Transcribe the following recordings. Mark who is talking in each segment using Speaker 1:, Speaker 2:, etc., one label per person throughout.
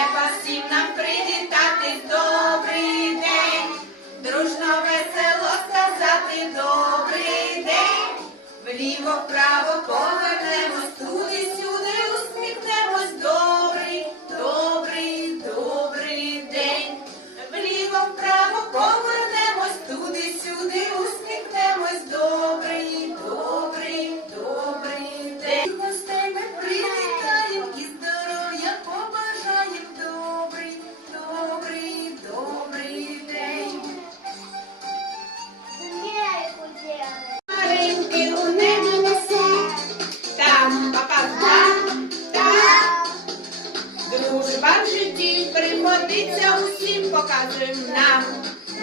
Speaker 1: Треба всім нам привітати. Добрий день, дружно весело сказати. Добрий день, вліво вправо повернемось, пригодиться усім, показуємо нам,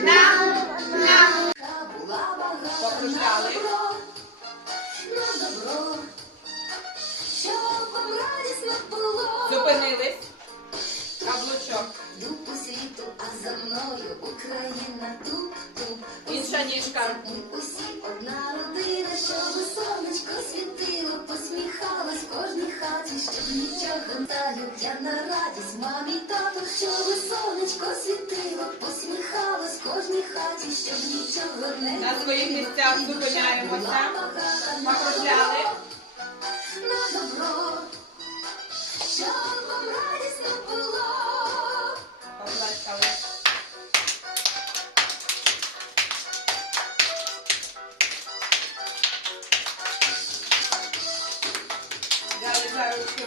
Speaker 1: нам, нам.
Speaker 2: Покружляли. Зупинились.
Speaker 1: Каблучок.
Speaker 2: Йду по світу, а за мною Україна тут, тут. Інша ніжка. Ми усі одна родина, щоб сонечко світило, посміхалось в кожній хаті, щоб нічого таю. Я на радість щоби сонечко світило, посміхалось кожній хаті, щоб нічого не На своїх місцях зупиняємося. Покружляли. На добро, щоб вам радісно було.
Speaker 1: Поплескали. Дали за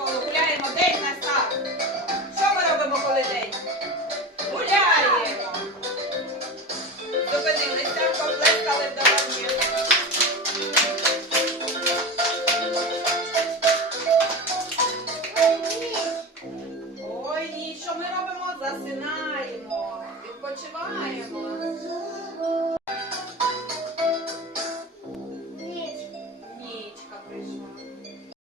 Speaker 1: коли гуляємо день на став. Що ми робимо коли день? Гуляємо. Зупинилися, поплескали до ноги. Ой, ні, що ми робимо? Засинаємо, відпочиваємо.